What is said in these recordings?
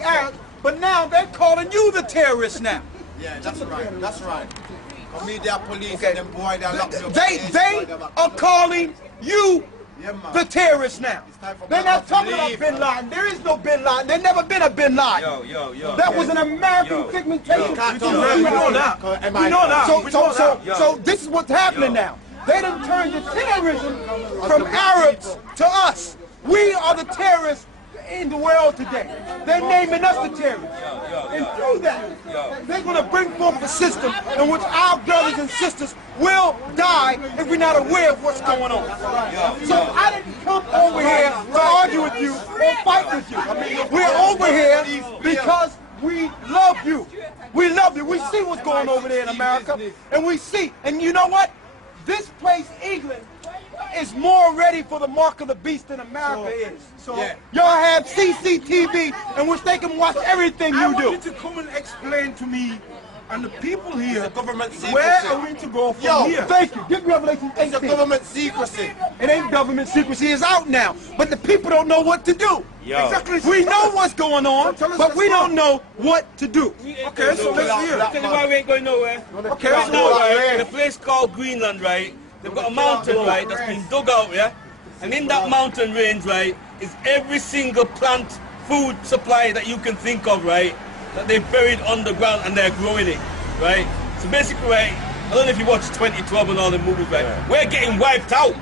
Arabs, but now they're calling you the terrorist now. Yeah, that's right. That's right. Media police Okay. and them boy that locked up. They are calling you the terrorist now. They're not talking about Bin Laden. There is no Bin Laden. There's never been a Bin Laden. That was an American pigmentation. We know that. We know that. So this is what's happening now. They done turned the terrorism from Arabs to us. We are the terrorists in the world today. They're naming us the terrorists. And through that, they're going to bring forth a system in which our brothers and sisters will die if we're not aware of what's going on. So I didn't come over here to argue with you or fight with you. We're over here because we love you. We love you. We see what's going over there in America. And we see. And you know what? This place, England, is more ready for the mark of the beast than America is. So y'all have CCTV in which they can watch everything you do. I want you to come and explain to me and the people here, government secrecy. where are we to go from here? Thank you. Give Revelation 18. It's a government secrecy. It ain't government secrecy. It's out now. But the people don't know what to do. Exactly. We know what's going on, but we don't know what to do. Okay, so let's hear. Tell you why we ain't going nowhere. Okay, Right so now, right, in a place called Greenland, right, they've got a mountain, right, that's been dug out, yeah? And in that mountain range, right, is every single plant, food supply that you can think of, right, that they buried underground and they're growing it, right? So basically, right, I don't know if you watch 2012 and all the movies, right, we're getting wiped out.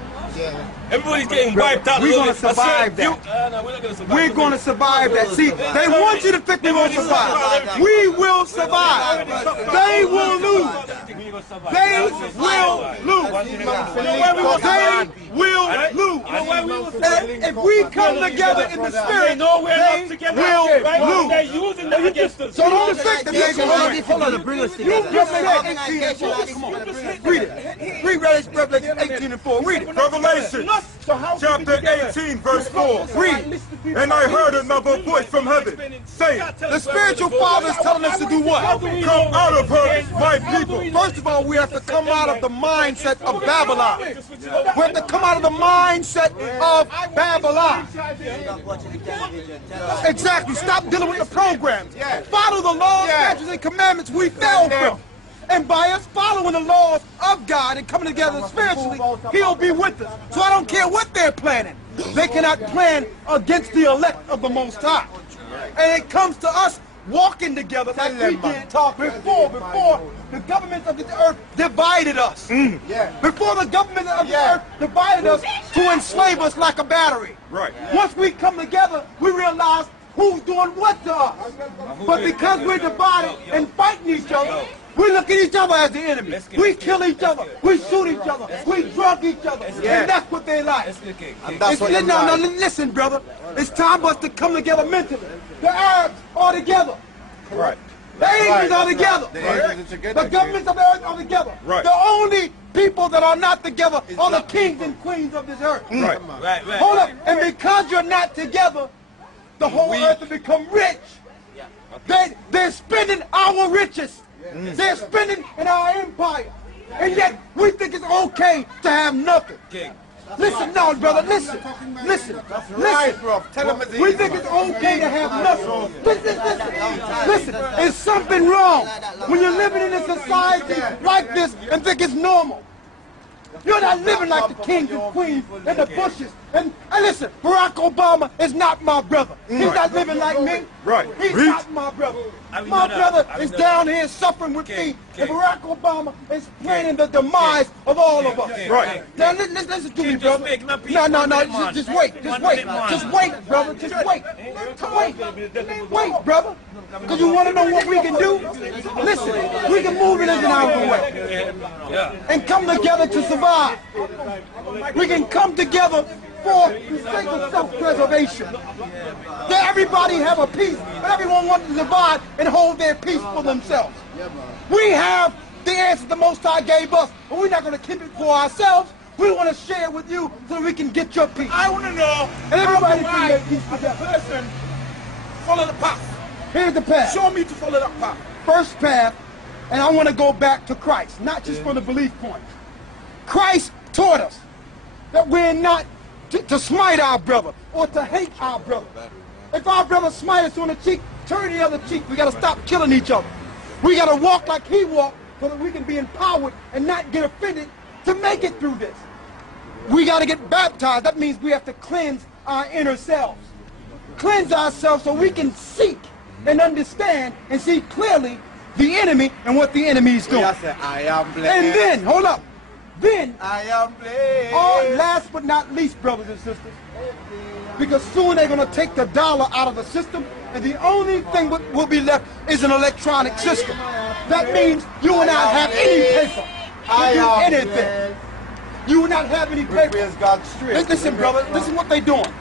Everybody's getting wiped out. We're going to survive that. No, we're not going to survive. We're going to survive that. See, they want you to think we won't survive. We will survive. They will lose. They will lose. They will lose. And if we come together in the spirit, they will lose. They're using them against us. So don't think that they're going to bring us together. read it. Read Revelation 18 and 4. Read it. Revelation chapter 18 verse 4. Read. And I heard another voice from heaven saying, The spiritual father is telling us to do what? come out of her, my people. First of all, we have to come out of the mindset of Babylon. We have to come out of the mindset of Babylon. Exactly. Stop dealing with the programs. Follow the laws, statutes, and commandments we fell from. And by us following the laws of God and coming together spiritually, He'll be with us. So I don't care what they're planning. They cannot plan against the elect of the Most High. And it comes to us walking together like we did before the governments of this earth divided us. Before the government of the earth divided us to enslave us like a battery. Right. Once we come together, we realize who's doing what to us. But because we're divided and fighting each other, we look at each other as the enemy. We kill each other. We shoot each other. We drug each other. And that's what they like. No, listen, brother. It's time for us to come together mentally. The Arabs are together. Right. The Asians are together. The governments of the earth are together. Right. The only people that are not together are the kings and queens of this earth. Right. Hold up. And because you're not together, the whole earth will become rich. They're spending our riches. They're spending in our empire. And yet we think it's okay to have nothing. Listen, no, brother, listen. We think it's okay to have nothing. Listen. There's something wrong when you're living in a society like this and think it's normal. You're not living like the kings and queens and the Bushes. And listen, Barack Obama is not my brother. He's not living like me. Right. He's not my brother. My brother is down here suffering with me. And Barack Obama is planning the demise of all of us. Right. Now listen to me, brother. No. Just wait, brother. Just wait. Wait, brother. Because you want to know what we can do? Listen, we can move it in our way. And come together to survive. We can come together for the sake of self-preservation. That everybody have a peace, but everyone wants to divide and hold their peace for themselves. We have the answer the Most High gave us, but we're not going to keep it for ourselves. We want to share it with you so we can get your peace. I want to know And everybody how can get peace together. person follow the path. Here's the path. Show me to follow that path. First path, and I want to go back to Christ, not just for the belief point. Christ taught us that we're not to smite our brother or to hate our brother. If our brother smites us on the cheek, turn the other cheek. We got to stop killing each other. We got to walk like he walked so that we can be empowered and not get offended to make it through this. We got to get baptized. That means we have to cleanse our inner selves. Cleanse ourselves so we can seek and understand and see clearly the enemy and what the enemy is doing. I am blessed. And then, hold up, then, I am blessed. last but not least, brothers and sisters, because soon they're going to take the dollar out of the system, and the only thing will be left is an electronic system. That means you will not have any paper to do anything. You will not have any paper. God's strength. Listen, brother, this is what they're doing.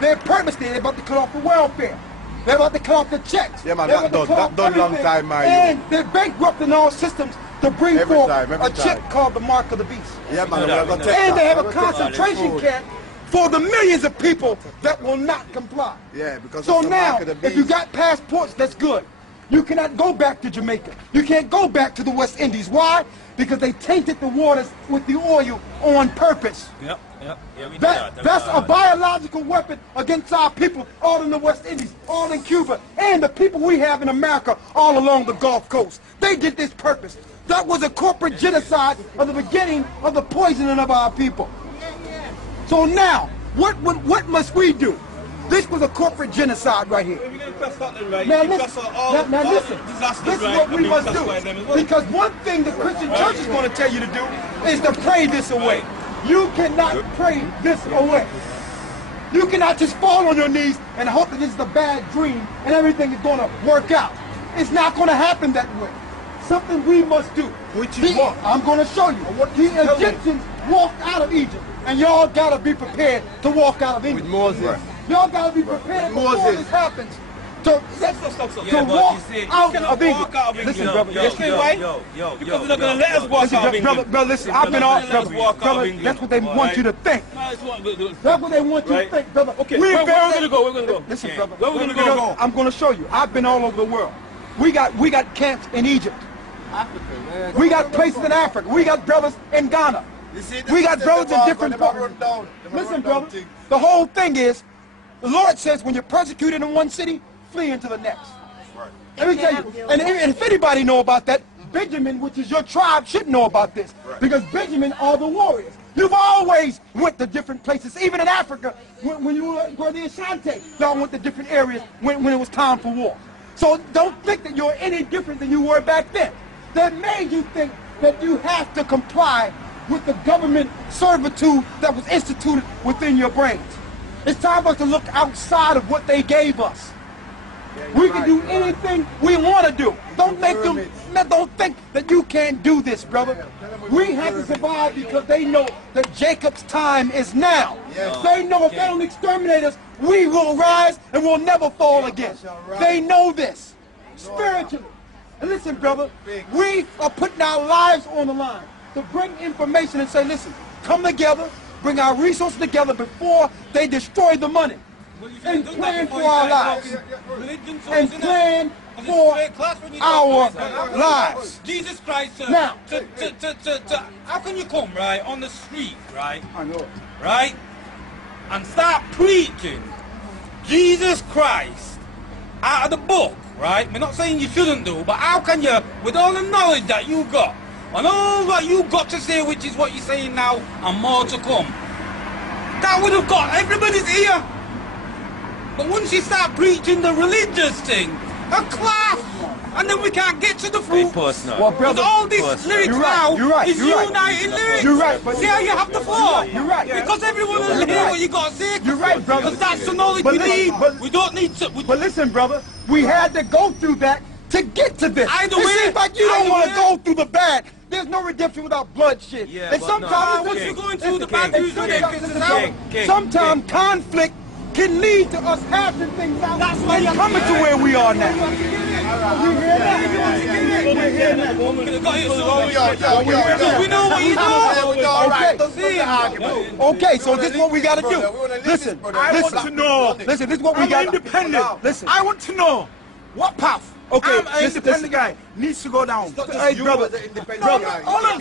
They're purposely, they're about to cut off the welfare. They're about to cut off the checks. Yeah, man, they're that about to cut off done long everything. time, man. And they're bankrupting all systems to bring forth every a chip time. called the Mark of the Beast. Yeah, man, we're going to take And they that. have a concentration camp for the millions of people that will not comply. Yeah, because So it's the now, mark of the if you beast. got passports, that's good. You cannot go back to Jamaica. You can't go back to the West Indies. Why? Because they tainted the waters with the oil on purpose. Yep. That's a biological weapon against our people all in the West Indies, all in Cuba, and the people we have in America all along the Gulf Coast. They did this purpose. That was a corporate genocide of the beginning of the poisoning of our people. So now, what must we do? This was a corporate genocide right here. Now listen, this is what we must do. Because one thing the Christian church is going to tell you to do is to pray this away. You cannot pray this away. You cannot just fall on your knees and hope that this is a bad dream and everything is going to work out. It's not going to happen that way. Something we must do. Which is what? I'm going to show you. The Egyptians walked out of Egypt, and y'all got to be prepared to walk out of Egypt. With Moses. Y'all got to be prepared before Moses. this happens. To walk out of England. Listen, brother. Because they're not going to let us walk out of England. Brother, listen, I've been all, brother, that's what they want you to think. That's what they want you to think, brother. Okay, where we're going to go, we're going to go. Listen, brother. Where we're going to go? I'm going to show you. I've been all over the world. We got camps in Egypt. We got places in Africa. We got brothers in Ghana. We got brothers in different parts. Listen, brother, the whole thing is, the Lord says when you're persecuted in one city, flee into the next. Let me tell you, and if anybody know about that, Benjamin, which is your tribe, should know about this. Because Benjamin are the warriors. You've always went to different places, even in Africa, when you were the Ashanti. Y'all went to different areas when it was time for war. So don't think that you're any different than you were back then. That made you think that you have to comply with the government servitude that was instituted within your brains. It's time for us to look outside of what they gave us. We can do anything we want to do. Don't think that you can't do this, brother. We have to survive because they know that Jacob's time is now. They know if they don't exterminate us, we will rise and we'll never fall again. They know this spiritually. And listen, brother, we are putting our lives on the line to bring information and say, listen, come together, bring our resources together before they destroy the money. And plan for our lives. And plan for our lives. Jesus Christ, Now, how can you come, right, on the street, right? I know it. Right? And start preaching Jesus Christ out of the book, right? We're not saying you shouldn't do, but how can you, with all the knowledge that you got, and all that you got to say, which is what you're saying now, and more to come, that would have got everybody's ear. But once you start preaching the religious thing, a class, and then we can't get to the fruit. Well, brother, all these lyrics now is united lyrics. You're right, but see how you have to flow. You're right. Because everyone will hear what you got to say. You're right, brother. Because that's the knowledge we need. We don't need to. But listen, brother, we had to go through that to get to this. Either It way, seems like you don't either want to way. go through the bad. There's no redemption without bloodshed. Yeah, And but sometimes no, once you're going through the bad news, sometimes conflict can lead to us hashing things out and coming to where we are now. We hear that? We know what you do. Okay, so this is what we got to do. Listen, I want to know. Listen, this is what we I'm got. independent. Listen. I want to know what path. Okay, I'm an independent guy. Needs to go down. Hey, brother, Hold on.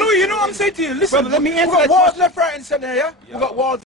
Louis, you know what I'm saying to you? Listen, brother, let me answer we got that walls question. left, right, and center, yeah? We got walls.